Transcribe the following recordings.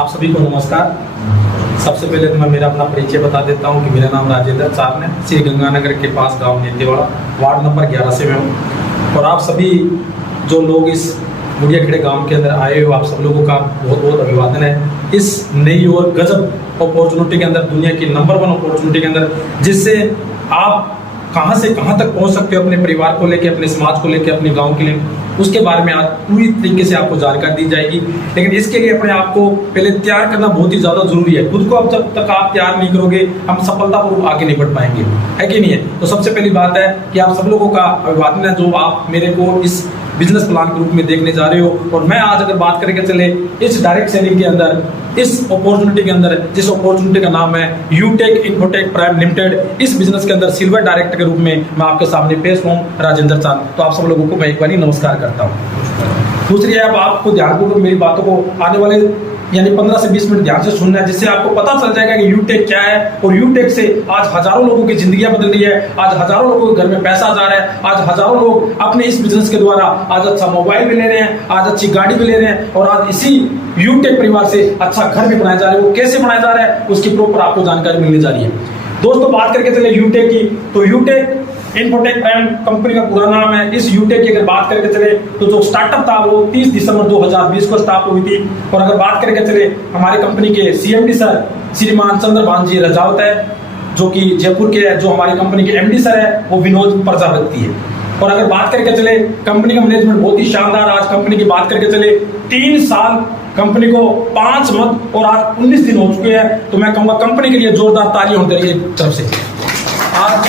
आप सभी को नमस्कार। सबसे पहले तो मैं मेरा अपना परिचय बता देता हूं कि मेरा नाम राजेंद्र चारण है। श्री गंगानगर के पास गांव नेतेवाड़ा, वार्ड नंबर 11 से मैं हूं। और आप सभी जो लोग इस मुड़िया खेड़े गांव के अंदर आए हो, आप सब लोगों का बहुत बहुत अभिवादन है इस नई और गजब अपॉर्चुनिटी के अंदर, दुनिया की नंबर 1 अपॉर्चुनिटी के अंदर, जिससे आप कहां से कहां तक पहुंच सकते हो अपने परिवार को लेके, अपने समाज को लेके, अपने गांव के लिए, उसके बारे में आज पूरी तरीके से आपको जानकारी दी जाएगी। लेकिन इसके लिए अपने आप को पहले तैयार करना बहुत ही ज्यादा जरूरी है। खुद को अब जब तक आप तैयार नहीं करोगे, हम सफलतापूर्वक आगे नहीं बढ़ पाएंगे, है कि नहीं है। तो सबसे पहली बात है कि आप सब लोगों का अभिवादन है जो आप मेरे को इस बिजनेस प्लान के रूप में देखने जा रहे हो। और मैं आज अगर बात करके चले इस डायरेक्ट सेलिंग के अंदर, इस अपॉर्चुनिटी के अंदर, जिस अपॉर्चुनिटी का नाम है यूटेक इन्फोटेक प्राइम लिमिटेड, इस बिजनेस के अंदर सिल्वर डायरेक्टर के रूप में मैं आपके सामने पेश हूँ, राजेंद्र चांद। तो आप सब लोगों को मैं एक बार नमस्कार करता हूँ। दूसरी है, अब आपको ध्यानपूर्वक मेरी बातों को आने वाले यानी 15 से 20 मिनट ध्यान से सुनना है, जिससे आपको पता चल जाएगा कि यूटेक क्या है। और यूटेक से आज हजारों लोगों की जिंदगियां बदल रही है, आज हजारों लोगों के घर में पैसा जा रहा है, आज हजारों लोग अपने इस बिजनेस के द्वारा आज अच्छा मोबाइल भी ले रहे हैं, आज अच्छी गाड़ी भी ले रहे हैं, और आज इसी यूटेक परिवार से अच्छा घर भी बनाया जा रहा है। वो कैसे बनाया जा रहा है उसकी प्रॉपर आपको जानकारी मिलने जा रही है। दोस्तों, बात करके चले यूटेक की, तो यूटेक इन्फोटेक प्राइम कंपनी का पूरा नाम है। इस यूटेक की अगर बात करके चले तो जो स्टार्टअप था वो 30 दिसंबर 2020 को स्टार्ट हुई थी। और अगर बात करके चले हमारे कंपनी के सीएमडी सर श्रीमान चंद्रभान जी रजावत है, जो कि जयपुर के है। जो हमारी कंपनी के एमडी सर है वो विनोद प्रजापति है। और अगर बात करके चले कंपनी का मैनेजमेंट बहुत ही शानदार। आज कंपनी की बात करके चले 3 साल कंपनी को 5 मंथ और आज 19 दिन हो चुके हैं। तो मैं कहूंगा कंपनी के लिए जोरदार तालियां होती रही तरफ से। आज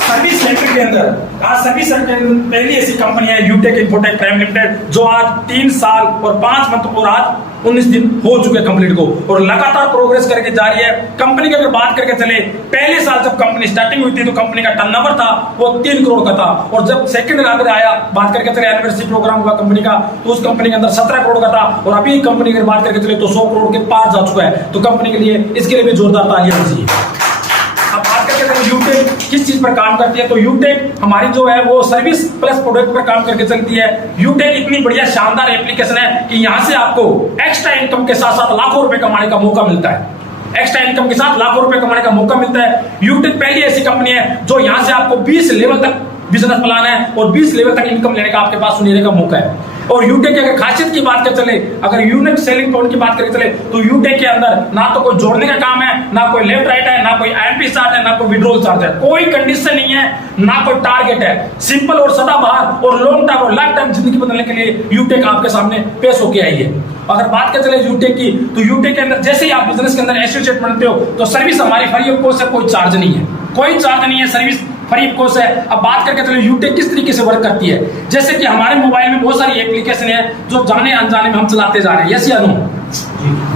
सर्विस सेक्टर के अंदर, आज सर्विस सेक्टर के पहली ऐसी कंपनी है यूटेक इन्फोटेक प्राइम लिमिटेड, जो आज 3 साल और 5 मंथ और आज 19 दिन हो चुके कंप्लीट को, और लगातार प्रोग्रेस करके जा रही है। कंपनी की अगर बात करके चले, पहले साल जब कंपनी स्टार्टिंग हुई थी तो कंपनी का टर्नओवर था वो 3 करोड़ का था। और जब सेकंड अगर आया, बात करके चले एनिवर्सरी प्रोग्राम हुआ कंपनी का, तो उस कंपनी के अंदर 17 करोड़ का था। और अभी कंपनी की बात करके चले तो 100 करोड़ के पार जा चुका है। तो कंपनी के लिए, इसके लिए भी जोरदार तालियां चाहिए। अब बात करके यूटेक किस चीज पर काम करती है, तो यूटेक हमारी जो है वो सर्विस प्लस प्रोडक्ट पर काम करके चलती है। यूटेक इतनी बढ़िया शानदार एप्लीकेशन है कि यहाँ से आपको एक्स्ट्रा इनकम के साथ साथ लाखों रुपए कमाने का मौका मिलता है। एक्स्ट्रा इनकम के साथ लाखों रुपए कमाने का मौका मिलता है। यूटेक पहली ऐसी कंपनी है जो यहाँ से आपको 20 लेवल तक बिजनेस प्लान है और 20 लेवल तक इनकम लेने का आपके पास सुनने का मौका है। और यूटेक की अगर खासियत की बात कर चले, अगर यूनिक सेलिंग पॉइंट की बात करें चले, तो यूटेक के अंदर ना तो कोई जोड़ने का काम है, ना कोई लेफ्ट राइट है, ना कोई आईएमपी चार्ज है, ना कोई विड्रॉल चार्ज है, कोई कंडीशन नहीं है, ना कोई टारगेट है। सिंपल और सदाबहार और लॉन्ग टर्म और लाइफ टाइम जिंदगी बदलने के लिए यूटेक आपके सामने पेश होके आई है। अगर बात कर चले यूटेक की, तो यूटेक के अंदर जैसे ही आप बिजनेस के अंदर एसोसिएट बनते हो तो सर्विस हमारी फ्री ऑफ कॉस्ट है, कोई चार्ज नहीं है, कोई चार्ज नहीं है, सर्विस फ्री ऑफ कॉस्ट है। अब बात करके चलो यूटेक किस तरीके से वर्क करती है, जैसे कि हमारे मोबाइल में बहुत सारी एप्लीकेशन है जो जाने अनजाने में हम चलाते जा रहे हैं, यस या नो,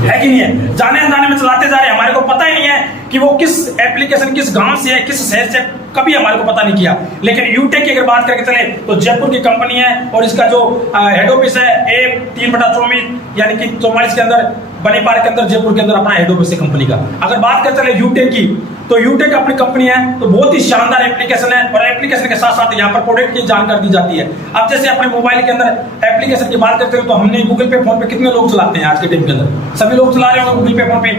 है कि नहीं है। जाने अनजाने में चलाते जा रहे हैं, हमारे को पता ही नहीं है कि वो किस एप्लीकेशन किस गांव से है, किस शहर से, कभी हमारे को पता नहीं किया। लेकिन यूटेक की अगर बात करके चले तो जयपुर की कंपनी है और इसका जो हेड ऑफिस है A3/24 यानी कि 44 के अंदर बनी पार्क के अंदर जयपुर के अंदर अपना हेड ऑफिस है कंपनी का। अगर बात कर चले यूटेक की, तो यूटेक अपनी कंपनी है तो बहुत ही शानदार एप्लीकेशन है। और एप्लीकेशन के साथ साथ यहाँ पर प्रोडक्ट की जानकारी दी जाती है। अब जैसे अपने मोबाइल के अंदर एप्लीकेशन की बात करते हैं तो हमने गूगल पे फोन पे कितने लोग चलाते हैं आज के टाइम के अंदर, सभी लोग चला रहे होंगे गूगल पे फोन पे।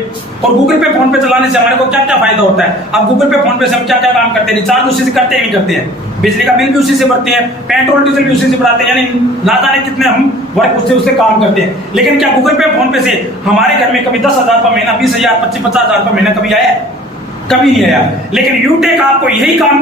और गूगल पे फोन पे चलाने से हमारे को क्या क्या फायदा होता है। अब गूगल पे फोन पे से हम क्या क्या काम करते हैं, रिचार्ज उसी से करते ही करते हैं, बिजली का बिल भी उसी से भरते हैं, पेट्रोल डीजल भी उसी से भराते हैं, यानी ना जाने कितने हम वर्क उससे काम करते हैं। लेकिन क्या गूगल पे फोन पे से हमारे घर में कभी 10,000 रुपये महीना, 20,000, 25,000 रुपये महीना कभी आया है? कभी नहीं आया। लेकिन यूटेक आपको यही काम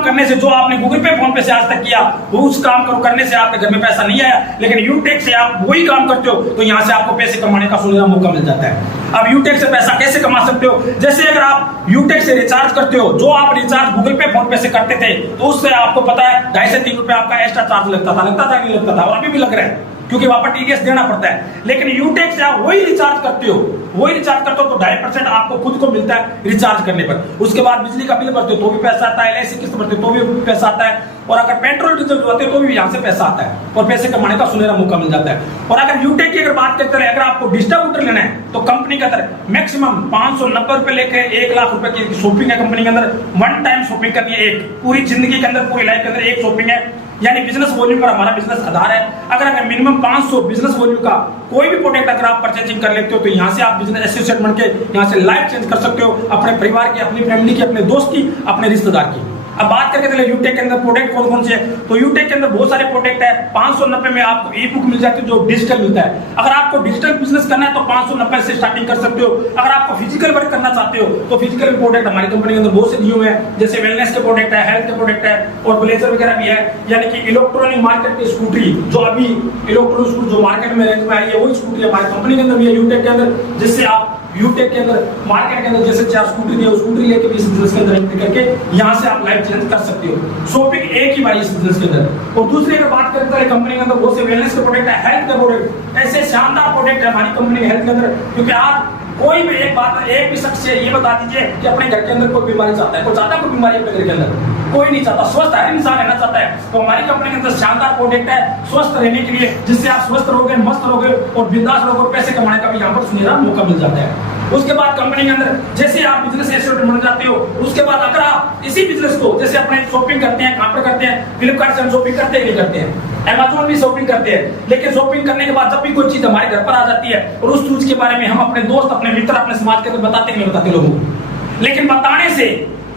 करने से जो आपने गूगल पे फोन पे से आज तक किया, वो उस काम को करने से आपके घर में पैसा नहीं आया। लेकिन यूटेक से आप वही काम करते हो तो यहाँ से आपको पैसे कमाने का सुनहरा मौका मिल जाता है। अब यूटेक से पैसा कैसे कमा सकते हो, जैसे अगर आप यूटेक से रिचार्ज करते हो, जो आप रिचार्ज गूगल पे फोन पे से करते थे तो उससे आपको पता है 2.5 से 3 रुपए आपका एक्स्ट्रा चार्ज लगता था नहीं लगता था, और अभी भी लग रहा है क्योंकि वहां पर टीडीएस देना पड़ता है। लेकिन यूटेक से आप वही रिचार्ज करते हो तो 2.5% आपको खुद को मिलता है रिचार्ज करने पर। उसके बाद बिजली का बिल भरते हो तो भी पैसा आता है, एलआईसी किस्त भरते हो तो भी पैसा आता है, और अगर पेट्रोल डीजल भरते हो तो भी यहाँ से पैसा आता है और पैसे कमाने का सुनहरा मौका मिल जाता है। और अगर यूटेक की अगर बात करते हैं, अगर आपको डिस्ट्रीब्यूटर लेना है तो कंपनी के अंदर मैक्सिमम 590 रुपए लेकर 1 लाख रुपए की शॉपिंग है कंपनी के अंदर। वन टाइम शॉपिंग करनी है, एक पूरी जिंदगी के अंदर, पूरी लाइफ के अंदर एक शॉपिंग है। यानी बिजनेस वॉल्यूम पर हमारा बिजनेस आधार है। अगर मिनिमम 500 बिजनेस वॉल्यूम का कोई भी प्रोडक्ट अगर आप परचेजिंग कर लेते हो तो यहाँ से आप बिजनेस एसोसिएट बन के यहाँ से लाइफ चेंज कर सकते हो, अपने परिवार की, अपनी फैमिली की, अपने दोस्त की, अपने रिश्तेदार की। अब बात करके चले यूटेक के अंदर प्रोडक्ट कौन कौन से है, तो यूटेक के अंदर बहुत सारे प्रोडक्ट है। 590 में आपको ई बुक मिल जाती है जो डिजिटल मिलता है। अगर आपको डिजिटल बिजनेस करना है तो 590 से स्टार्टिंग कर सकते हो। अगर आपको फिजिकल वर्क करना चाहते हो तो फिजिकल प्रोडक्ट हमारी कंपनी के अंदर बहुत से दिए हुए हैं, जैसे वेलनेस के प्रोडक्ट है, हेल्थ के प्रोडक्ट है और ब्लेजर वगैरह भी है। यानी कि इलेक्ट्रॉनिक मार्केट की स्कूटरी जो अभी इलेक्ट्रॉनिक स्कूटर जो मार्केट में रेंज में आई है वही स्कूटरी हमारी कंपनी के अंदर भी है यूटेक के अंदर, जिससे आप यूटेक के अंदर मार्केट के अंदर जैसे 4 स्कूटरी है, स्कूटरी लेके भी इस बिजनेस के अंदर एंट्री करके यहाँ से आप लाइफ चेंज कर सकते हो। शॉपिंग एक ही बारी इस बिजनेस के अंदर। और दूसरी अगर बात करते हैं कंपनी के अंदर बहुत से वेलनेस के प्रोडक्ट है, हेल्थ के प्रोडक्ट, ऐसे शानदार प्रोडक्ट है हमारी कंपनी के हेल्थ के अंदर। क्योंकि आप कोई भी एक भी शख्स ये बता दीजिए कि अपने घर के अंदर कोई बीमारी चाहता है, कोई चाहता है कोई बीमारी अपने घर के अंदर? कोई नहीं चाहता, स्वस्थ हर इंसान रहना चाहता है। तो हमारी कंपनी के अंदर शानदार प्रोडक्ट है स्वस्थ रहने के लिए, जिससे आप स्वस्थ रहोगे, मस्त रहोगे और बिंदास रहोगे, पैसे कमाने का भी यहाँ पर सुनहरा मौका मिल जाता है। उसके बाद कंपनी के अंदर जैसे आप बिजनेस एसोसिएट बन जाते हो, उसके बाद अगर आप इसी बिजनेस को जैसे अपने शॉपिंग करते हैं, कहाँ पर करते हैं? फ्लिपकार्ट से हम शॉपिंग करते हैं नहीं करते हैं, अमेज़न भी शॉपिंग करते हैं। लेकिन शॉपिंग करने के बाद जब भी कोई चीज हमारे घर पर आ जाती है और उस चीज के बारे में हम अपने दोस्त, अपने मित्र, अपने समाज के अंदर बताते नहीं बताते लोगों को, लेकिन बताने से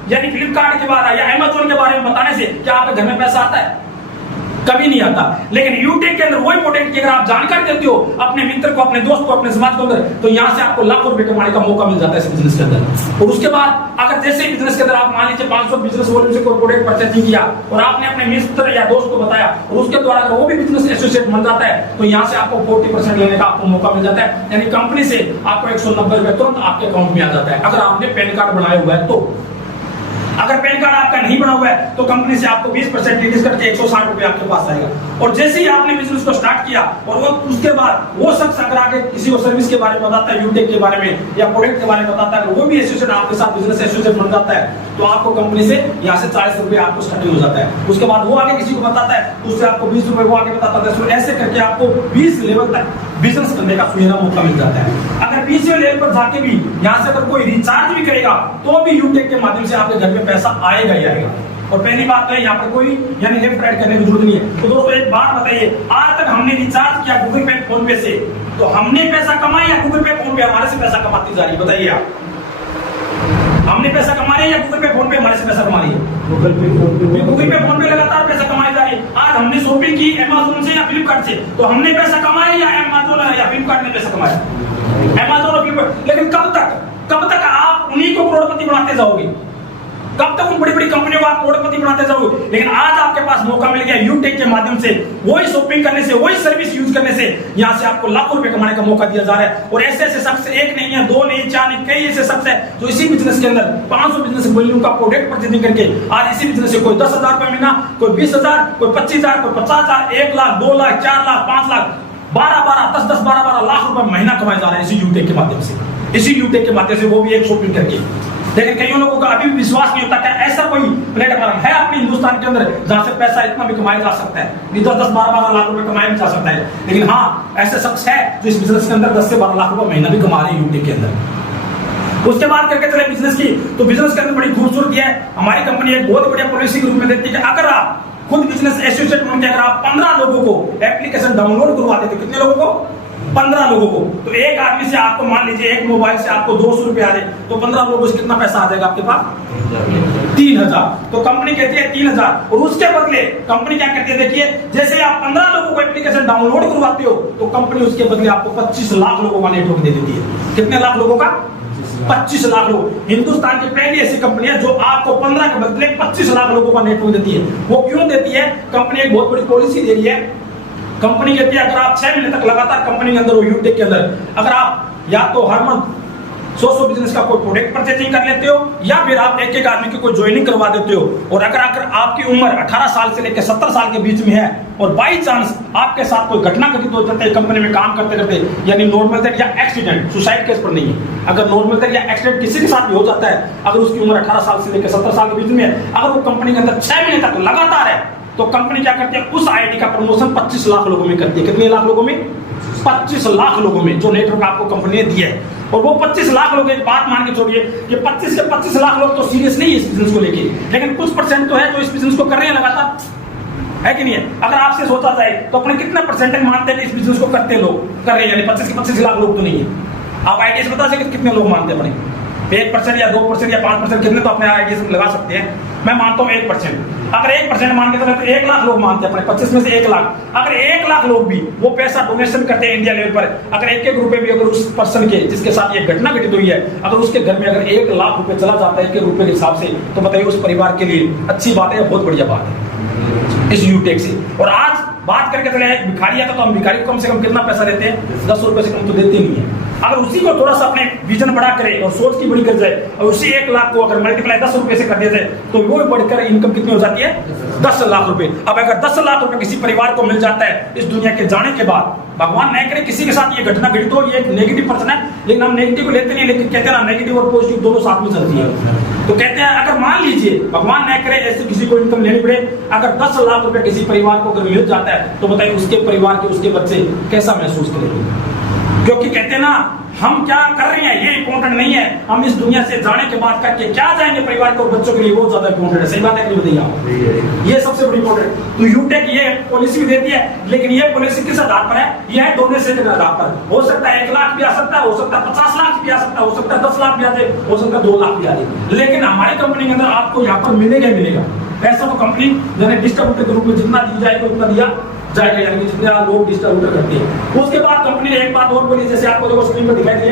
यानी फ्लिपकार्ट के बारे या अमेज़न के बारे में बताने से क्या आपके घर में पैसा आता है? कभी नहीं आता। लेकिन यूटेक के अंदर वही प्रोडक्ट की अगर आप जानकारी देते हो अपने मित्र को, अपने दोस्त को, अपने समाज को अंदर, तो यहाँ से आपको लाखों रुपए कमाने का मौका मिल जाता है इस बिजनेस के अंदर। और उसके बाद अगर जैसे ही बिजनेस के अंदर आप मान लीजिए 500 बिजनेस वॉल्यूम से कोई प्रोडक्ट परचेजिंग किया और आपने अपने मित्र या दोस्त को बताया और उसके द्वारा अगर वो भी बिजनेस एसोसिएट बन जाता है तो यहाँ से आपको 40% लेने का आपको मौका मिल जाता है। यानी कंपनी से आपको 190 रुपए तुरंत आपके अकाउंट में आ जाता है अगर आपने पैन कार्ड बनाया हुआ है तो। अगर पैन कार्ड आपका नहीं बना हुआ है तो कंपनी से आपको 20% रिड्यूस करके 160 रुपए आपके पास आएगा। और जैसे ही आपने बिजनेस को स्टार्ट किया और वो उसके बाद वो शख्स अगर आगे किसी को सर्विस के बारे में बताता है, यूटेक के बारे में या प्रोडक्ट के बारे में बताता है, वो भी एसोसिएट आपके साथ बिजनेस एसोसिएट बन जाता है तो आपको कंपनी से यहाँ से 40 रुपए आपको स्टार्टिंग हो जाता है। उसके बाद वो आगे किसी को बताता है तो उससे आपको 20 रुपए वो आगे बताता है। ऐसे करके आपको 20 लेवल तक बिजनेस करने का सुनहरा मौका मिल जाता है। अगर 20वें लेवल पर जाके भी यहाँ से अगर कोई रिचार्ज भी करेगा तो भी यूटेक के माध्यम से आपके घर में पैसा आएगा ही आएगा। और पहली बात तो है यहाँ पर कोई यानी लेफ्ट राइट करने की जरूरत नहीं है। तो दोस्तों एक बात बताइए, आज तक हमने रिचार्ज किया गूगल पे, फोन पे से, तो हमने पैसा कमाया या गूगल पे, फोन पे हमारे से पैसा कमाती जा रही है? बताइए आप, हमने पैसा कमा रहे हैं या गूगल पे, फोन पे हमारे से पैसा कमा रही है? गूगल पे, फोन पे लगातार पैसा कमाई जा रही है। आज हमने शॉपिंग की अमेज़न से या फ्लिपकार्ट से, तो हमने पैसा कमाया या अमेज़न या फ्लिपकार्ट ने पैसा कमाया? अमेज़न और फ्लिपकार्ट। लेकिन कब तक आप उन्हीं को करोड़पति बनाते जाओगे? कब तक उन बड़ी बड़ी कंपनियों को आप करोड़पति बनाते जाओगे? लेकिन आज आपके पास मौका मिल गया यूटेक के माध्यम से, वही शॉपिंग करने से, वही सर्विस यूज करने से यहाँ से आपको लाखों रुपए कमाने का मौका दिया जा रहा है। और ऐसे ऐसे शख्स एक नहीं है, दो नहीं, चार नहीं, कई ऐसे शख्स है जो इसी बिजनेस के अंदर 500 बिजनेस वॉल्यूम का प्रोडक्ट परचेजिंग करके आज इसी बिजनेस से कोई 10,000 रुपए महीना, कोई 20,000, कोई 25,000, कोई 50,000, 1 लाख, 2 लाख, 4 लाख, 5 लाख, 12 लाख रुपए महीना कमाए जा रहे हैं इसी यूटेक के माध्यम से, इसी यूटेक के माध्यम से, वो भी एक शॉपिंग करके। लेकिन कईयों लोगों का अभी भी विश्वास नहीं होता कि ऐसा कोई प्लेटफॉर्म है अपने हिंदुस्तान के अंदर जहां से पैसा इतना भी कमाया जा सकता है, 10-12 लाख रुपए कमाया भी जा सकता है। लेकिन हाँ, ऐसे शख्स है जो इस बिजनेस के अंदर 10 से 12 लाख रुपए महीना भी कमा रहे हैं यूटेक के अंदर। उसके बाद करके चले बिजनेस की, तो बिजनेस के अंदर बड़ी खूबसूरती है। हमारी कंपनी एक बहुत बढ़िया पॉलिसी के रूप में देती है कि अगर आप खुद बिजनेस एसोसिएट बन के अगर आप 15 लोगों को एप्लीकेशन डाउनलोड करवाते थे, कितने लोगों को? 15 लोगों को। तो एक आदमी से आपको मान लीजिए एक मोबाइल से आपको 200 रुपए आ रहे, तो 15 लोगों से कितना पैसा आ जाएगा आपके पास? 3,000। तो कंपनी कहती है 3,000। और उसके बदले कंपनी क्या कहती है, देखिए, जैसे आप 15 लोगों को एप्लीकेशन डाउनलोड करवाते हो तो कंपनी उसके बदले आपको 25 लाख लोगों का नेटवर्क दे देती है। कितने लाख लोगों का? 25 लाख लोग। हिंदुस्तान की पहली ऐसी कंपनी है जो आपको 15 के बदले 25 लाख लोगों का नेटवर्क देती है। वो क्यों देती है? कंपनी एक बहुत बड़ी पॉलिसी दे रही है। कंपनी कहती है अगर आप 6 महीने तक लगातार कंपनी के अंदर हो, यूटेक के अंदर, अगर आप या तो हर मंथ 100 बिजनेस का कोई प्रोडक्ट परचेजिंग कर लेते हो या फिर आप एक आदमी की कोई ज्वाइनिंग करवा देते हो, और अगर आपकी उम्र 18 साल से लेकर 70 साल के बीच में है और बाई चांस आपके साथ कोई घटना घटित हो जाती है कंपनी में काम करते करते, यानी नॉर्मल डेथ या एक्सीडेंट, सुसाइड केस पर नहीं है, अगर नॉर्मल डेथ या एक्सीडेंट किसी के साथ भी हो जाता है, अगर उसकी उम्र 18 साल से लेकर 70 साल के बीच में है, अगर वो कंपनी के अंदर 6 महीने तक लगातार है, तो कंपनी क्या करती है, उस आईडी का प्रमोशन 25 लाख लोगों में करती है। कितने लाख लोगों में? 25 लाख लोगों में, जो नेटवर्क आपको कंपनी ने दिया है। और वो 25 लाख लोग, एक बात मान के छोड़िए कि 25 के 25 लाख लोग तो सीरियस नहीं है इस बिजनेस को लेके, लेकिन कुछ परसेंट तो है जो इस बिजनेस को कर रहे हैं लगातार। है कि नहीं है? अगर आपसे सोचा जाए तो अपने कितना परसेंटेज मानते हैं कि इस बिजनेस को करते लोग कर रहे हैं, यानी 25 लाख लोग तो नहीं है। आप आइडिया से बता सकते कितने लोग मानते हैं अपने? 1% या 2% या 5% कितने तो अपने आइडिया से लगा सकते हैं। मैं मानता हूँ 1%। अगर 1% मान के चले तो 1 लाख लोग मानते हैं अपने 25 में से 1 लाख। अगर 1 लाख लोग भी वो पैसा डोनेशन करते हैं इंडिया लेवल पर, अगर 1-1 रुपए भी अगर उस पर्सन के जिसके साथ ये घटना घटित हुई है, अगर उसके घर में अगर 1 लाख रुपए चला जाता है 1 रुपए के हिसाब से, तो बताइए उस परिवार के लिए अच्छी बात है, बहुत बढ़िया बात है इस यूटेक से। और आज बात करके चले एक भिखारी आता तो हम भिखारी को कम से कम कितना पैसा देते हैं? 10 रुपए से कम तो देते नहीं है। अगर उसी को थोड़ा सा अपने विजन बड़ा करे और सोच की बड़ी कर जाए और उसी 1 लाख को अगर मल्टीप्लाई 10 रुपए से कर दिया जाए तो वो बढ़कर इनकम कितनी हो जाती है? 10 लाख रुपए। अब अगर 10 लाख रुपए किसी परिवार को मिल जाता है इस दुनिया के जाने के बाद, भगवान न करे किसी के साथ ये घटना घटित हो, ये एक नेगेटिव पर्सन है, लेकिन हम नेगेटिव को लेते नहीं, लेकिन कहते हैं ना नेगेटिव और पॉजिटिव दोनों साथ में चलती है। तो कहते हैं अगर मान लीजिए भगवान न करे ऐसे किसी को इनकम लेनी पड़े, अगर 10 लाख रुपए किसी परिवार को अगर मिल जाता है तो बताइए उसके परिवार के उसके बच्चे कैसा महसूस करेंगे? क्योंकि कहते हैं ना हम क्या कर रहे हैं ये इंपॉर्टेंट नहीं है, हम इस दुनिया से जाने के बाद करके क्या जाएंगे परिवार को बच्चों के लिए वो ज्यादा इंपॉर्टेंट है। सही बात है कि नहीं बताइए आप? ये सबसे बड़ी इंपॉर्टेंट। तो यूटेक ये पॉलिसी भी देती है, लेकिन ये पॉलिसी किस आधार पर है? यह है डोनेशन के आधार पर। हो सकता है 1 लाख भी आ सकता है, हो सकता है 50 लाख भी आ सकता है, हो सकता है 10 लाख भी आ जाए, हो सकता है 2 लाख भी आ जाए, लेकिन हमारी कंपनी के अंदर आपको यहाँ पर मिलेगा ही मिलेगा। पैसा तो कंपनी डिस्ट्रीब्यूटर के रूप में जितना दी जाएगा उतना दिया जाएगा, यानी कि जितने लोग डिस्ट्रीब्यूटर करते हैं। उसके बाद कंपनी ने एक बात और बोली, जैसे आपको देखो स्क्रीन पर दिखाई दे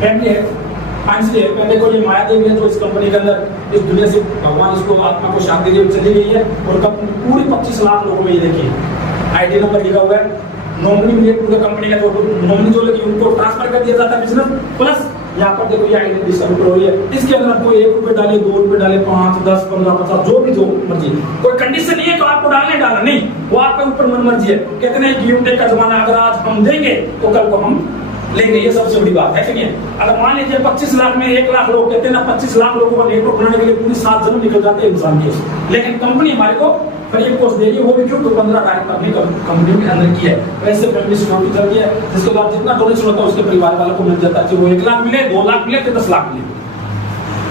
फैमिली है, फाइनेंशियल है, पहले को ये माया देवी है जो इस कंपनी के अंदर इस दुनिया से भगवान इसको आत्मा को शांति देवी चली गई है, और पूरी 25 लाख लोगों में ये देखिए आईडी नंबर लिखा हुआ है, नॉमिनी मिले पूरे कंपनी का, तो नॉमिनी जो लगी उनको ट्रांसफर कर दिया जाता है बिजनेस, प्लस यहाँ पर देखो ये आईडी डिस्ट्रीब्यूटर हो रही है, इसके अंदर आपको 1 रुपए डाले, 2 रुपए डाले, 5, 10, 15, 50 जो भी जो मर्जी, कोई कंडीशन नहीं है तो आपको डालना नहीं, वो आपके ऊपर मन मर्जी है। कहते हैं यूटेक का जमाना, अगर आज हम देंगे तो कल को हम लेंगे, ये सबसे बड़ी बात है कि नहीं? अगर मान लीजिए 25 लाख में 1 लाख लोग, कहते हैं ना 25 लाख लोगों को नेटवर्क बनाने के लिए पूरी 7 जन्म निकल जाते हैं इंसान के, लेकिन कंपनी हमारे को फ्री कोर्स दे रही है, वो भी क्यों? तो 15 तारीख अपनी कंपनी के अंदर की है, वैसे फैमिली सिक्योरिटी चल रही है, जिसके बाद जितना डोनेशन होता है उसके परिवार वालों को मिल जाता है, वो 1 लाख मिले, 2 लाख मिले, 10 लाख मिले।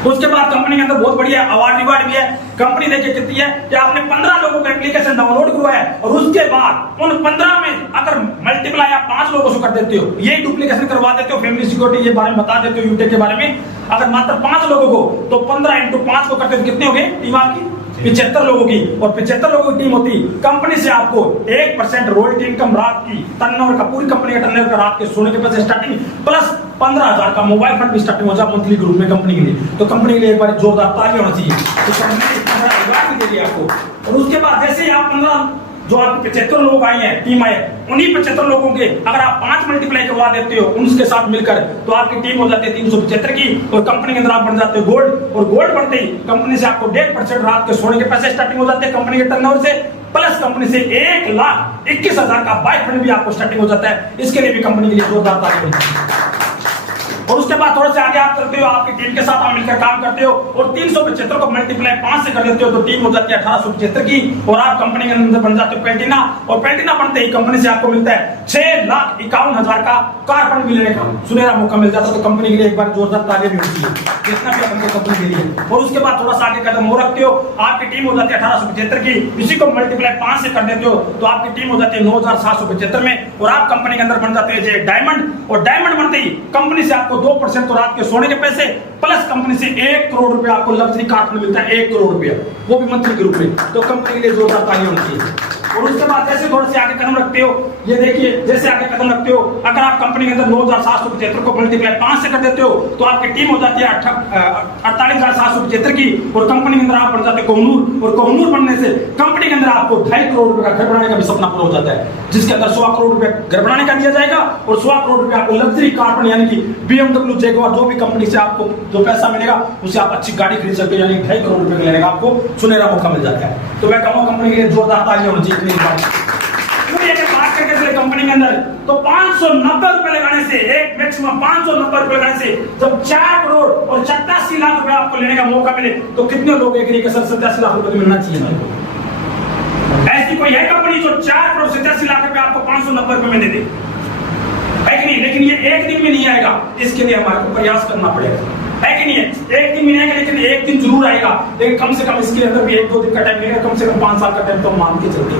उसके बाद कंपनी के अंदर बहुत बढ़िया अवार्ड रिवार्ड भी है। कंपनी देखिए कितनी है कि आपने 15 लोगों को एप्लीकेशन डाउनलोड करवाया है, और उसके बाद उन 15 में अगर मल्टीप्लाई आप 5 लोगों से कर देते हो, ये डुप्लीकेशन करवा देते हो, फैमिली सिक्योरिटी ये बारे में बता देते हो यूटेक के बारे में, अगर मात्र 5 लोगों को, तो 15 × 5 को करते हो कितने हो गए टीम आपकी? 75 लोगों की, और 75 लोगों की टीम होती, कंपनी से आपको 1% रॉयल्टी इनकम रात की टर्नओवर का, पूरी कंपनी का टर्नओवर का रात के सोने के पैसे स्टार्टिंग, प्लस 15,000 का मोबाइल फंड भी स्टार्टिंग हो जाए मंथली ग्रुप में कंपनी के लिए। तो कंपनी के लिए एक बार जोरदार ताली होना चाहिए, तो कंपनी इतना बड़ा रिवार्ड भी दे रही है आपको। और उसके बाद जैसे ही आप 15 जो आपके 75 लोग आए हैं, टीम आए, उन्हीं 75 लोगों के अगर आप 5 मल्टीप्लाई करवा देते हो उनके साथ मिलकर, तो आपकी टीम हो जाती है 375 की, और कंपनी के अंदर आप बन जाते हो गोल्ड, और गोल्ड बनते ही कंपनी से आपको 1.5% रात के सोने के पैसे स्टार्टिंग हो जाते हैं कंपनी के टर्नओवर से, प्लस कंपनी से 1,21,000 का बाइक फंड भी आपको स्टार्टिंग हो जाता है। इसके लिए भी कंपनी के लिए जोरदार ताली होनी चाहिए। और उसके बाद थोड़ा सा आगे आप चलते हो, आपकी टीम के साथ आप मिलकर काम करते हो, और 375 को मल्टीप्लाई 5 से कर देते हो, तो टीम हो जाती है 1875 की, और आप कंपनी के अंदर बन जाते हो प्लेटिना, और प्लेटिना बनते ही कंपनी से आपको मिलता है 6,51,000 का कार फंड मिलने का सुनहरा मौका मिल जाता है। तो कंपनी के लिए एक बार जोरदार ताली भी होती है, जितना भी हमको कंपनी दे रही है। और उसके बाद थोड़ा सा आगे कदम और रखते हो, आपकी टीम हो जाती है 1875 की, इसी को मल्टीप्लाई 5 से कर देते हो, तो आपकी टीम हो जाती है 9,775 में, और आप कंपनी के अंदर बन जाते हैं डायमंड, और डायमंड बनते ही कंपनी से आपको 2% तो रात के सोने के पैसे, प्लस कंपनी से 1 करोड़ रुपया आपको लग्जरी कार में मिलता है, 1 करोड़ रुपया, वो भी मंथली के रूप में। तो कंपनी के लिए जोरदार ताली होनी चाहिए। और उसके बाद जैसे थोड़े से आगे कदम रखते हो, ये देखिए जैसे आगे कदम रखते हो, अगर आप कंपनी के अंदर 9,775 को मल्टीप्लाई 5 से कर देते हो, तो आपकी टीम हो जाती है 48,775 की, और कंपनी के अंदर आप बन जाते हैं कोहनूर, और कोहनूर बनने से कंपनी के अंदर आपको 2.5 करोड़ रुपए का घर बनाने का भी सपना पूरा हो जाता है, जिसके अंदर 100 करोड़ रुपए घर बनाने का दिया जाएगा, और 100 करोड़ रुपए आपको लग्जरी कार यानी कि BMW जैगुआर जो भी कंपनी से आपको जो पैसा मिलेगा उससे आप अच्छी गाड़ी खरीद सकते हो, यानी 2.5 करोड़ रुपए लेने का आपको सुनहरा मौका मिल जाता है। तो मैं कहूँगा कंपनी के लिए जोरदार ताली होनी चाहिए। बात करके चले कंपनी के अंदर, तो 590 रुपए लगाने से, एक मैक्सिमम 590 रुपए लगाने से जब 4 करोड़ और 87 लाख रुपए आपको लेने का मौका मिले, तो कितने लोग एग्री के सर 87 लाख रुपए मिलना चाहिए हमारे को? ऐसी कोई है कंपनी जो 4 करोड़ 87 लाख रुपए आपको 590 रुपए में दे दे? है कि नहीं? लेकिन ये एक दिन में नहीं आएगा, इसके लिए हमारे को प्रयास करना पड़ेगा। है कि नहीं है? एक दिन मिलेगा, लेकिन एक दिन जरूर आएगा, लेकिन कम से कम इसके अंदर भी 1-2 दिन का टाइम मिलेगा, कम से कम 5 साल का टाइम तो मान के चलते।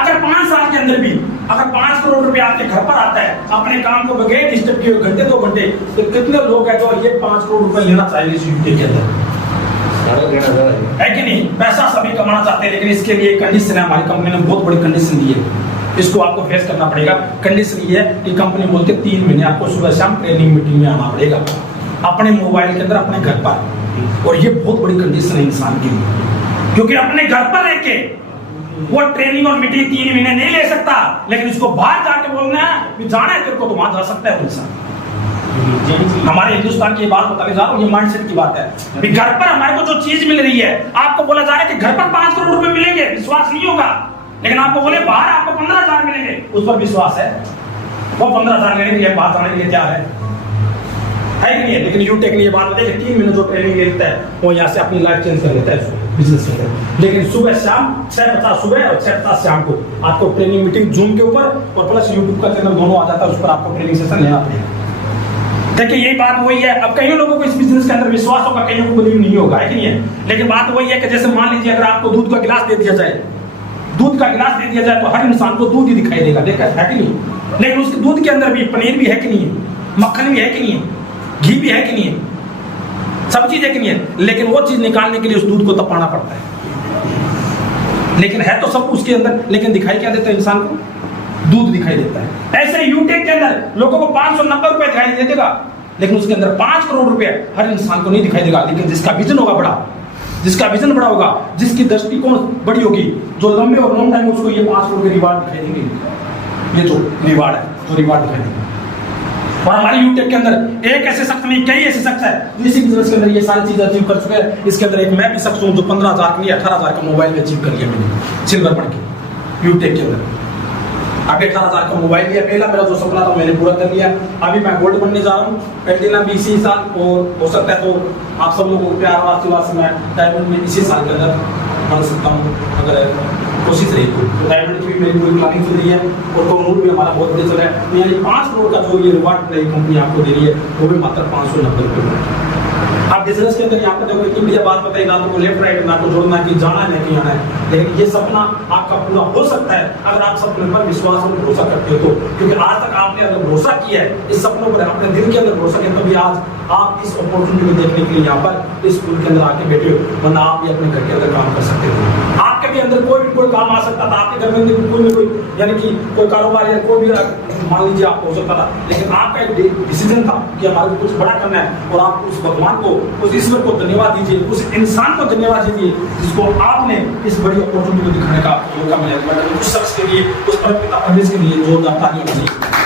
अगर 5 साल के अंदर भी अगर 5 करोड़ रुपया आपके घर पर आता है अपने काम को बगैर डिस्टर्ब किए घंटे 2 घंटे, तो कितने लोग हैं जो ये 5 करोड़ रुपए लेना चाहिए इस यूपी के अंदर? है कि नहीं? पैसा सभी कमाना चाहते हैं, लेकिन इसके लिए कंडीशन है, हमारी कंपनी ने बहुत बड़ी कंडीशन दी है, इसको आपको फेस करना पड़ेगा। कंडीशन ये है कि कंपनी बोलते 3 महीने आपको सुबह शाम ट्रेनिंग मीटिंग में आना पड़ेगा अपने मोबाइल के अंदर अपने घर पर, और ये बहुत बड़ी कंडीशन है इंसान के लिए, क्योंकि अपने घर पर रह के वो ट्रेनिंग और मीटिंग 3 महीने नहीं ले सकता, लेकिन उसको बाहर जाके बोलना है कि जाना है तेरे को तो वहां जा सकता है इंसान। हमारे हिंदुस्तान की बात बताने जा रहा हूँ, ये माइंडसेट की बात है। घर पर हमारे को जो चीज मिल रही है, आपको बोला जा रहा है कि घर पर 5 करोड़ रुपए मिलेंगे, विश्वास नहीं होगा, लेकिन आपको बोले बाहर आपको 15,000 मिलेंगे, उस पर विश्वास है। वो 15,000 लेने के लिए बात आने के लिए तैयार है कि नहीं है? लेकिन यूटेक ने ये बात बताई कि 3 महीने जो ट्रेनिंग लेता है वो यहाँ से अपनी लाइफ चेंज कर लेता है बिजनेस के अंदर, लेकिन सुबह शाम 6:50 सुबह और 6:50 शाम को आपको ट्रेनिंग मीटिंग जूम के ऊपर और प्लस यूट्यूब का चैनल दोनों आ जाता है, उस पर आपको ट्रेनिंग सेशन लेना पड़ेगा। देखिए यही बात वही है। अब कई लोगों को इस बिजनेस के अंदर विश्वास होगा, कईयों को बिलीव नहीं होगा, है कि नहीं है? लेकिन बात वही है कि जैसे मान लीजिए अगर आपको दूध का गिलास दे दिया जाए, दूध का गिलास दे दिया जाए तो हर इंसान को दूध ही दिखाई देगा, देखा है कि नहीं? लेकिन उसके दूध के अंदर भी पनीर भी है कि नहीं है, मक्खन भी है कि नहीं है, घी भी है कि नहीं है, सब चीज है कि नहीं है, लेकिन वो चीज निकालने के लिए उस दूध को तपाना पड़ता है। लेकिन है तो सब उसके अंदर, लेकिन दिखाई क्या देता है इंसान को? दूध दिखाई देता है। ऐसे यूटेक के अंदर लोगों को 590 रुपए दिखाई दे देगा, लेकिन उसके अंदर 5 करोड़ रुपए हर इंसान को नहीं दिखाई देगा। लेकिन जिसका विजन होगा बड़ा, जिसका विजन बड़ा होगा, जिसकी दृष्टिकोण बड़ी होगी, जो लंबे और लॉन्ग टाइम उसको ये 5 करोड़ के रिवार्ड दिखाई देंगे। ये जो रिवार्ड है, जो रिवार्ड दिखाई देंगे। और हमारे यूटेक के अंदर एक ऐसे शख्स नहीं, कई ऐसे शख्स है इसी बिजनेस के अंदर ये सारी चीजें अचीव कर चुके हैं। इसके अंदर एक मैं भी शख्स हूँ जो 15,000 के लिए 18,000 का मोबाइल में अचीव कर लिया मैंने, सिल्वर पढ़ के यूटेक के अंदर। अभी 18,000 का मोबाइल लिया, पहला मेरा जो सपना था मैंने पूरा कर लिया। अभी मैं गोल्ड बनने जा रहा हूँ, प्लेटिनम भी इसी साल, और हो सकता है तो आप सब लोगों को प्यार और आशीर्वाद से मैं डायमंड में इसी साल के अंदर बन सकता हूँ, अगर कोशिश रही तो। डायमंड की भी मेरी पूरी प्लानिंग चल रही है, और टर्नओवर भी हमारा बहुत बढ़िया चल रहा है। यानी 5 करोड़ का जो ये रिवार्ड नई कंपनी आपको दे रही है, वो भी मात्र 590 रुपये। आप बिजनेस के अंदर यहाँ पे देखो इतनी बढ़िया बात बताई, ना तो लेफ्ट राइट, ना तो जोड़ना कि जाना है कि आना है, लेकिन ये सपना आपका पूरा हो सकता है अगर आप सपने पर विश्वास और भरोसा करते हो तो। क्योंकि आज तक आपने अगर भरोसा किया है इस सपनों पर, अपने दिल के अंदर भरोसा किया, तभी आज आप इस अपॉर्चुनिटी को देखने के लिए यहाँ पर इस स्कूल के अंदर आके बैठे हो, वरना आप भी अपने घर के अंदर काम कर सकते हो। आपके भी अंदर कोई काम आ सकता था, आपके घर में कोई ना कोई, यानी कि कोई कारोबार या कोई भी मान लीजिए आप हो सकता था, लेकिन आपका एक डिसीजन था कि हमारे कुछ बड़ा करना है, और आप उस भगवान को, उस ईश्वर को धन्यवाद दीजिए, उस इंसान को धन्यवाद दीजिए जिसको आपने इस बड़ी अपॉर्चुनिटी को दिखाने का मौका मिला। उस शख्स के लिए, उस परमपिता परमेश्वर के लिए जोरदार तालियां बजाइए।